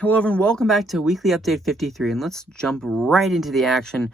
Hello everyone, welcome back to Weekly Update 53, and let's jump right into the action.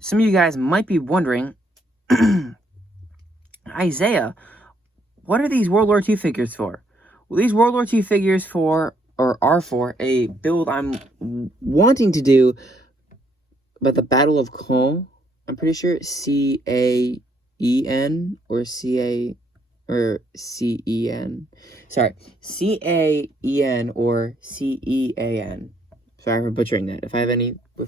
Some of you guys might be wondering, Isaiah, what are these World War II figures for? Well, these World War II figures are for a build I'm wanting to do about the Battle of Caen. I'm pretty sure C-A-E-N or C-A... or C-E-N. Sorry, C-A-E-N or C-E-A-N. Sorry for butchering that. If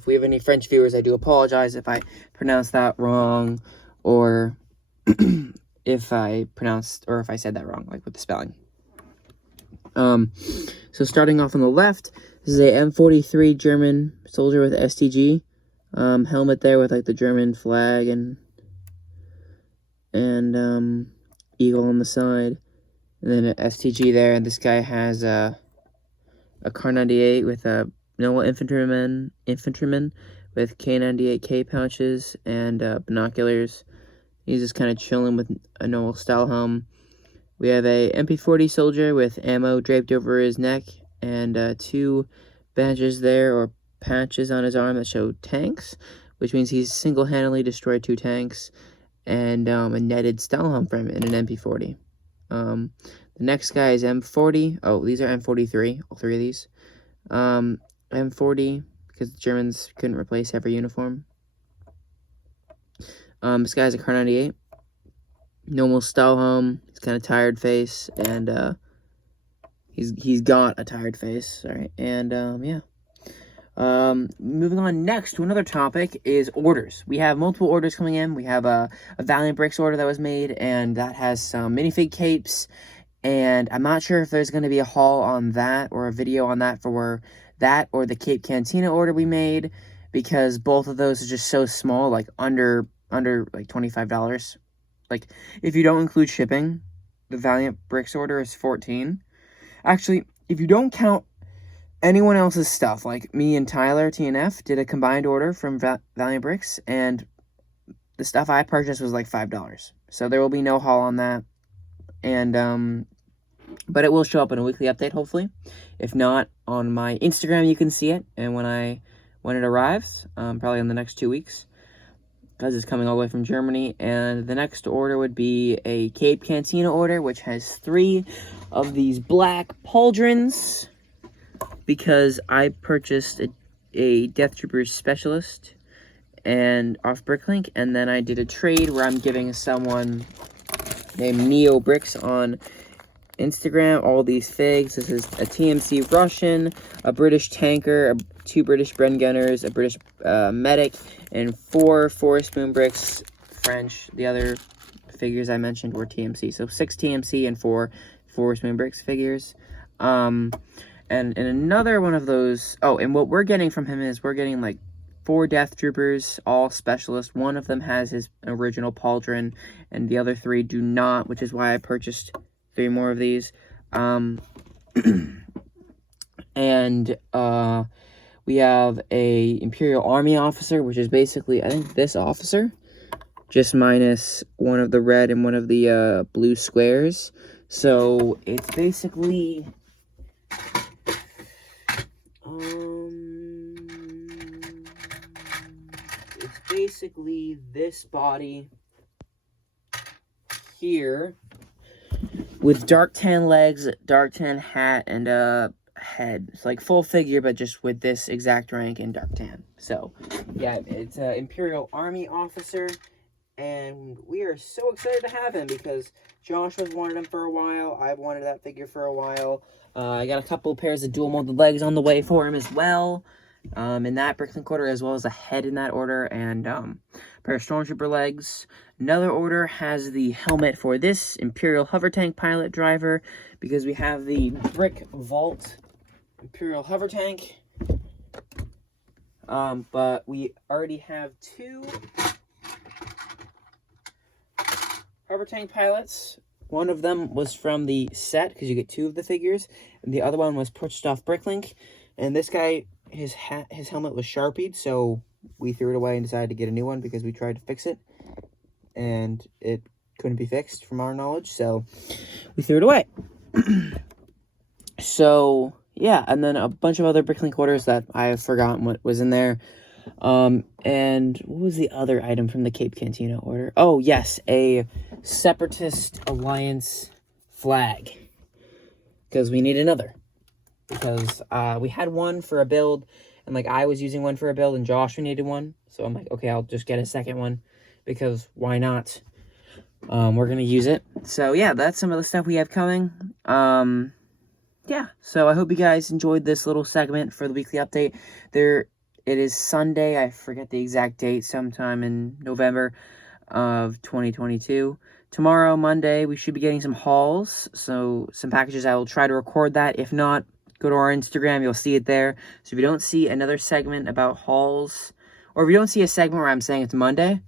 we have any French viewers, I do apologize if I pronounced that wrong, or if I said that wrong, like with the spelling. So starting off on the left, this is a M43 German soldier with STG helmet there with like the German flag and eagle on the side, and then an STG there. And this guy has a Kar 98 with a Noah infantryman with K98K pouches and binoculars. He's just kind of chilling with a Noah style helm. We have a MP40 soldier with ammo draped over his neck and 2 badges there, or patches on his arm that show tanks, which means he's single-handedly destroyed 2 tanks, and a netted style helm frame in an MP40. The next guy is M40. Oh, these are M43, all 3 of these. M40, because the Germans couldn't replace every uniform. This guy's a Kar 98. Normal style helm. He's kind of tired face, and he's got a tired face. Sorry, and yeah. Moving on next to another topic is orders. We have multiple orders coming in. We have a Valiant Bricks order that was made, and that has some minifig capes, and I'm not sure if there's going to be a haul on that or a video on that for that or the Cape Cantina order we made, because both of those are just so small, like under like $25. Like, if you don't include shipping, the Valiant Bricks order is $14. Actually, if you don't count anyone else's stuff, like me and Tyler TNF did a combined order from Valiant Bricks, and the stuff I purchased was like $5. So there will be no haul on that, and but it will show up in a weekly update, hopefully. If not, on my Instagram you can see it, and when it arrives, probably in the next 2 weeks, because it's coming all the way from Germany. And the next order would be a Cape Cantina order, which has 3 of these black pauldrons, because I purchased a Death Troopers Specialist and off Bricklink, and then I did a trade where I'm giving someone named Neo Bricks on Instagram all these figs. This is a TMC Russian, a British tanker, 2 British Bren Gunners, a British medic, and 4 Forest Moon Bricks French. The other figures I mentioned were TMC, so 6 TMC and 4 Forest Moon Bricks figures. And in another one of those, and what we're getting from him is we're getting like 4 Death Troopers, all specialist. 1 of them has his original pauldron, and the other 3 do not, which is why I purchased 3 more of these. And we have a Imperial Army officer, which is basically, I think, this officer, just minus 1 of the red and 1 of the blue squares. So it's basically this body here with dark tan legs, dark tan hat, and head. It's like full figure, but just with this exact rank in dark tan. So yeah, it's an Imperial Army officer, and we are so excited to have him because Josh has wanted him for a while. I've wanted that figure for a while. I got a couple pairs of dual molded legs on the way for him as well, in that Bricklink order, as well as a head in that order, and a pair of Stormtrooper legs. Another order has the helmet for this Imperial Hover Tank pilot driver, because we have the Brick Vault Imperial Hover Tank, but we already have 2 Hover Tank pilots. One of them was from the set, because you get 2 of the figures, and the other one was purchased off Bricklink. And this guy, his helmet was Sharpied, so we threw it away and decided to get a new one because we tried to fix it, and it couldn't be fixed from our knowledge, so we threw it away. So yeah, and then a bunch of other Bricklink orders that I have forgotten what was in there. And what was the other item from the Cape Cantina order? Oh, yes, a Separatist Alliance flag. Because we need another. Because we had one for a build, and like I was using one for a build, and Joshua needed one. So I'm like, okay, I'll just get a second one. Because why not? We're going to use it. So yeah, that's some of the stuff we have coming. Yeah, so I hope you guys enjoyed this little segment for the weekly update. It is Sunday, I forget the exact date, sometime in November of 2022. Tomorrow, Monday, we should be getting some hauls, so some packages. I will try to record that. If not, go to our Instagram, you'll see it there. So if you don't see another segment about hauls, or if you don't see a segment where I'm saying it's Monday,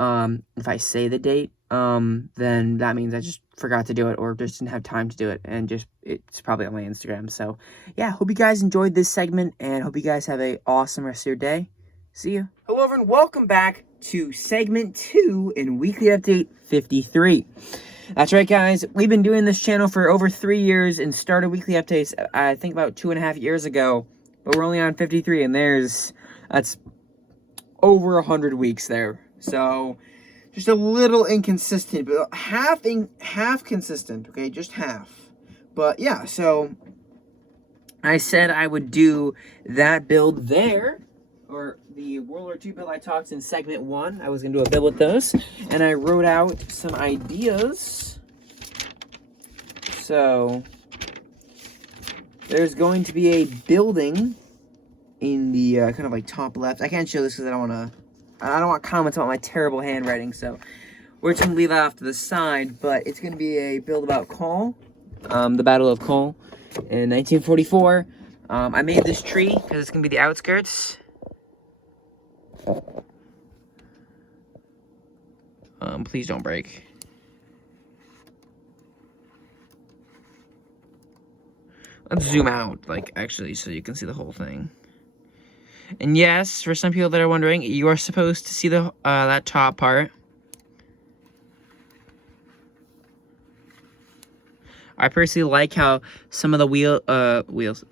if I say the date, then that means I just forgot to do it or just didn't have time to do it, and it's probably on my Instagram. So yeah, hope you guys enjoyed this segment, and hope you guys have a awesome rest of your day. See you. Hello everyone, welcome back to segment 2 in weekly update 53. That's right, guys, we've been doing this channel for over 3 years and started weekly updates I think about 2.5 years ago, but we're only on 53, and that's over 100 weeks there. So just a little inconsistent, but half consistent, okay? Just half. But yeah, so I said I would do that build there, or the World War II build I talked in segment 1. I was going to do a build with those, and I wrote out some ideas. So there's going to be a building in the kind of like top left. I can't show this because I don't want comments about my terrible handwriting, so we're just going to leave that off to the side, but it's going to be a build about Col, the Battle of Col in 1944. I made this tree because it's going to be the outskirts. Please don't break. Let's zoom out, like, actually, so you can see the whole thing. And yes, for some people that are wondering, you are supposed to see the that top part. I personally like how some of the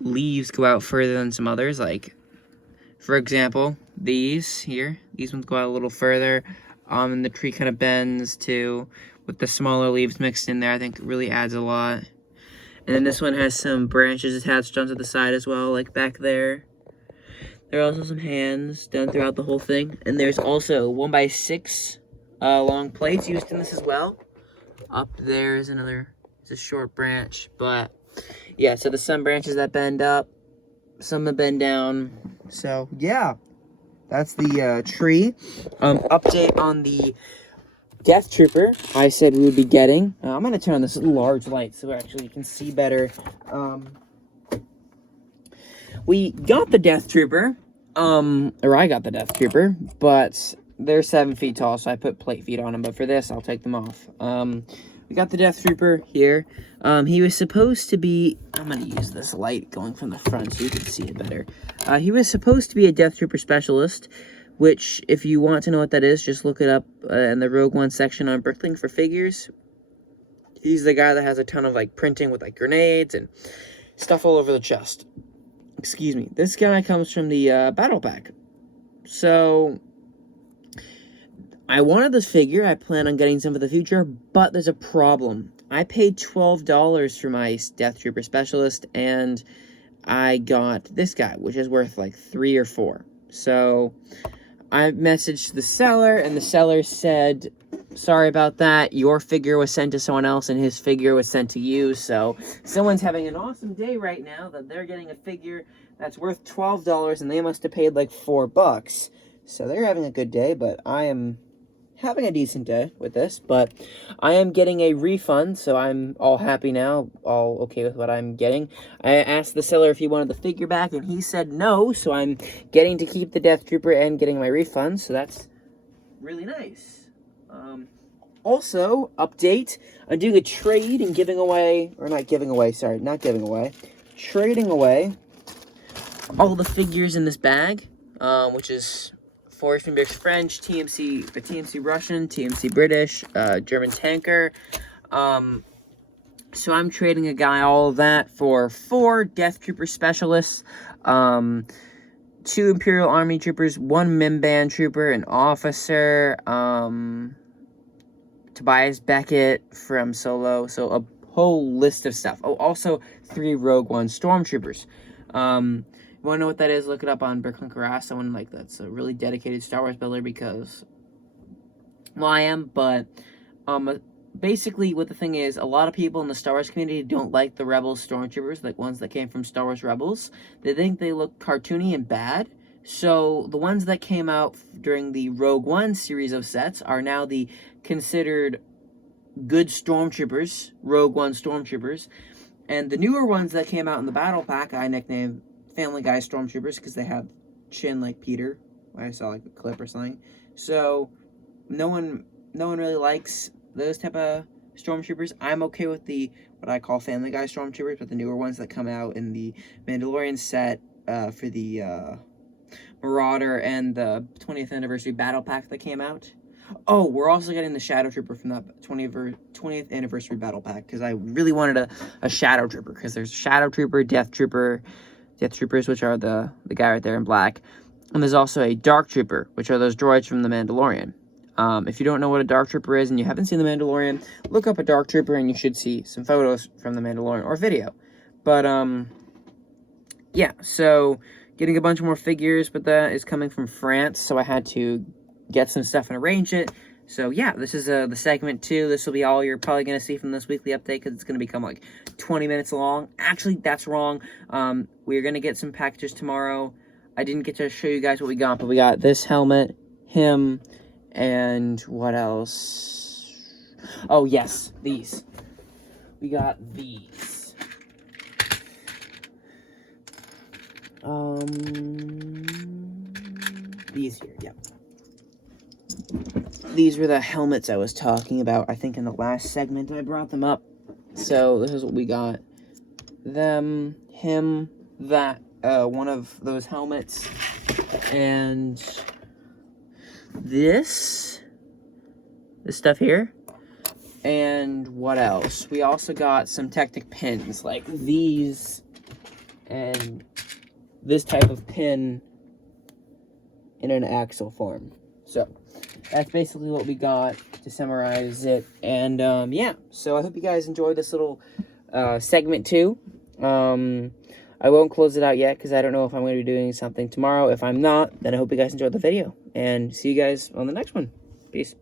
leaves go out further than some others. Like, for example, these ones go out a little further. And the tree kind of bends too, with the smaller leaves mixed in there. I think it really adds a lot. And then this one has some branches attached onto the side as well, like back there. There are also some hands done throughout the whole thing. And there's also 1x6 long plates used in this as well. Up there is it's a short branch. But yeah, so there's some branches that bend up, some that bend down. So yeah, that's the tree. Update on the Death Trooper I said we would be getting. I'm going to turn on this large light so actually you can see better. We got the Death Trooper, or I got the Death Trooper, but they're 7 feet tall, so I put plate feet on them, but for this, I'll take them off. We got the Death Trooper here. He was supposed to be, I'm going to use this light going from the front so you can see it better. He was supposed to be a Death Trooper specialist, which, if you want to know what that is, just look it up in the Rogue One section on Bricklink for figures. He's the guy that has a ton of, like, printing with, like, grenades and stuff all over the chest. Excuse me. This guy comes from the Battle Pack. So I wanted this figure. I plan on getting some for the future, but there's a problem. I paid $12 for my Death Trooper Specialist, and I got this guy, which is worth like 3 or 4. So I messaged the seller, and the seller said, sorry about that, your figure was sent to someone else, and his figure was sent to you. So someone's having an awesome day right now that they're getting a figure that's worth $12, and they must have paid like $4. So they're having a good day, but I am having a decent day with this. But I am getting a refund, so I'm all happy now, all okay with what I'm getting. I asked the seller if he wanted the figure back, and he said no, so I'm getting to keep the Death Trooper and getting my refund, so that's really nice. Also, update, I'm doing a trade and giving away, or not giving away, sorry, not giving away, trading away all the figures in this bag, which is Forrest Greenberg's French, TMC Russian, TMC British, German tanker, So I'm trading a guy all of that for 4 Death Trooper Specialists, 2 Imperial Army Troopers, 1 Mimban Trooper, an Officer, Tobias Beckett from Solo, so a whole list of stuff. Oh, also 3 Rogue One Stormtroopers. You want to know what that is? Look it up on Brooklyn Carras, someone like that's a really dedicated Star Wars builder, because, well, I am, but, basically what the thing is, a lot of people in the Star Wars community don't like the Rebels Stormtroopers, like ones that came from Star Wars Rebels. They think they look cartoony and bad. So the ones that came out during the Rogue One series of sets are now the considered good Stormtroopers, Rogue One Stormtroopers. And the newer ones that came out in the Battle Pack, I nicknamed Family Guy Stormtroopers because they have chin like Peter. I saw like a clip or something. So no one really likes those type of Stormtroopers. I'm okay with the what I call Family Guy Stormtroopers, but the newer ones that come out in the Mandalorian set for the Marauder and the 20th Anniversary Battle Pack that came out. Oh, we're also getting the Shadow Trooper from that 20th Anniversary Battle Pack, because I really wanted a Shadow Trooper, because there's Shadow Trooper, Death Troopers, which are the guy right there in black, and there's also a Dark Trooper, which are those droids from The Mandalorian. If you don't know what a Dark Trooper is and you haven't seen The Mandalorian, look up a Dark Trooper and you should see some photos from The Mandalorian or video. But, yeah, so getting a bunch more figures, but that is coming from France, so I had to get some stuff and arrange it. So, yeah, this is the segment 2. This will be all you're probably going to see from this weekly update, because it's going to become like 20 minutes long. Actually, that's wrong. We're going to get some packages tomorrow. I didn't get to show you guys what we got, but we got this helmet, him, and what else? Oh, yes, these. We got these. These here, yep. These were the helmets I was talking about, I think in the last segment I brought them up. So, this is what we got. Them, him, that, one of those helmets, and this stuff here, and what else? We also got some Technic pins, like these, and this type of pin in an axle form. So, that's basically what we got to summarize it, and, yeah, so I hope you guys enjoyed this little, segment 2. I won't close it out yet, because I don't know if I'm going to be doing something tomorrow. If I'm not, then I hope you guys enjoyed the video, and see you guys on the next one. Peace.